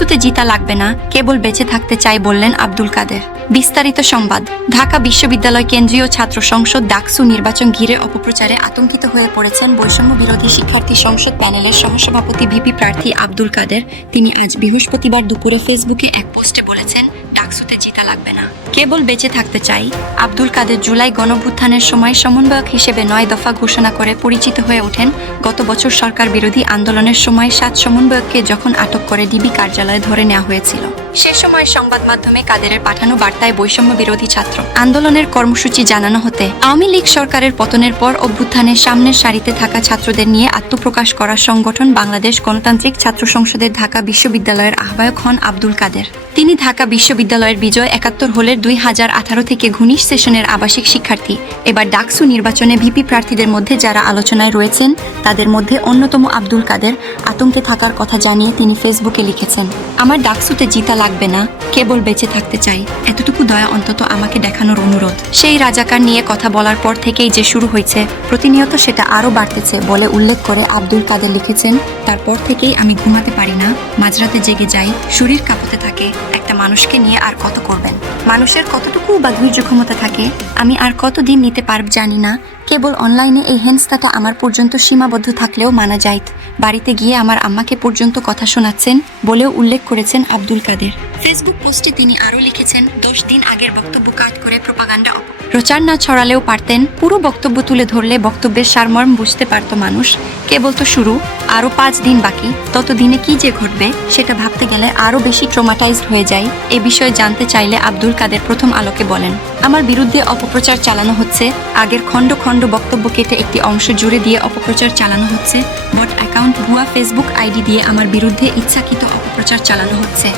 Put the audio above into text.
ডাকসুতে জিতা লাগবে না, কেবল বেঁচে থাকতে চাই বললেন আব্দুল কাদের। বিস্তারিত সংবাদ, ঢাকা বিশ্ববিদ্যালয় কেন্দ্রীয় ছাত্র সংসদ ডাকসু নির্বাচন ঘিরে অপপ্রচারে আতঙ্কিত হয়ে পড়েছেন বৈষম্য বিরোধী শিক্ষার্থী সংসদ প্যানেলের সহসভাপতি ভিপি প্রার্থী আব্দুল কাদের। তিনি আজ বৃহস্পতিবার দুপুরে ফেসবুকে এক পোস্টে বলেছেন কেবল বেঁচে থাকতে চাই। আব্দুল কাদের জুলাই গণভ্যুত্থানের সময় সমন্বয়ক হিসেবে নয় দফা ঘোষণা করে পরিচিত হয়ে ওঠেন। গত বছর সরকার বিরোধী আন্দোলনের সময় সাত সমন্বয়ককে যখন আটক করে ডিবি কার্যালয়ে ধরে নেওয়া হয়েছিল। সে সময় সংবাদ মাধ্যমে কাদেরের পাঠানো বার্তায় বৈষম্য বিরোধী ছাত্র। আন্দোলনের কর্মসূচি জানানো হতে আওয়ামী লীগ সরকারের পতনের পর অভ্যুত্থানের সামনের সারিতে থাকা ছাত্রদের নিয়ে আত্মপ্রকাশ করা সংগঠন বাংলাদেশ গণতান্ত্রিক ছাত্র সংসদের ঢাকা বিশ্ববিদ্যালয়ের আহ্বায়ক হন আব্দুল কাদের। তিনি ঢাকা বিশ্ববিদ্যালয়ের বিজয় একাত্তর হোলের দুই হাজার আঠারো থেকে ঘনিশ সেশনের আবাসিক শিক্ষার্থী। এবার ডাকসু নির্বাচনে ভিপি প্রার্থীদের মধ্যে যারা আলোচনায় রয়েছেন, তাদের মধ্যে অন্যতম আব্দুল কাদের। আতঙ্কে থাকার কথা জানিয়ে তিনি ফেসবুকে লিখেছেন, আমার ডাকসুতে জিতা লাগবে না, কেবল বেঁচে থাকতে চাই। এতটুকু দয়া অন্তত আমাকে দেখানোর অনুরোধ। সেই রাজাকার নিয়ে কথা বলার পর থেকেই যে শুরু হয়েছে, প্রতিনিয়ত সেটা আরও বাড়তেছে বলে উল্লেখ করে আব্দুল কাদের লিখেছেন, তারপর থেকেই আমি ঘুমাতে পারি না, মাঝরাতে জেগে যাই, শরীর কাঁপতে থাকে, একটা মানুষকে নিয়ে আর কত করবেন মানুষের কতটুকু বা ধৈর্য ক্ষমতা থাকে আমি আর কতদিন নিতে পারব জানি না। কেবল অনলাইনে এই হেনস্তাটা আমার পর্যন্ত সীমাবদ্ধ থাকলেও মানা যাইত বাড়িতে গিয়ে আমার আম্মাকে পর্যন্ত কথা শোনাচ্ছেন বলেও উল্লেখ করেছেন আব্দুল কাদের। ফেসবুক পোস্টে তিনি আরও লিখেছেন, দশ দিন আগের বক্তব্য কাট করে প্রপাগান্ডা প্রচার না ছড়ালেও পারতেন, পুরো বক্তব্য তুলে ধরলে বক্তব্যের সারমর্ম বুঝতে পারত মানুষ। কেবল তো শুরু, আরও পাঁচ দিন বাকি তত দিনে কি যে ঘটবে সেটা ভাবতে গেলে আরও বেশি ট্রোমাটাইজড হয়ে যায়। এ বিষয়ে জানতে চাইলে আব্দুল কাদের প্রথম আলোকে বলেন। আমার বিরুদ্ধে অপপ্রচার চালানো হচ্ছে। আগের খণ্ড খণ্ড বক্তব্য কেটে একটি অংশ জুড়ে দিয়ে অপপ্রচার চালানো হচ্ছে। বট অ্যাকাউন্ট ভুয়া ফেসবুক আইডি দিয়ে আমার বিরুদ্ধে ইচ্ছাকৃত অপপ্রচার চালানো হচ্ছে।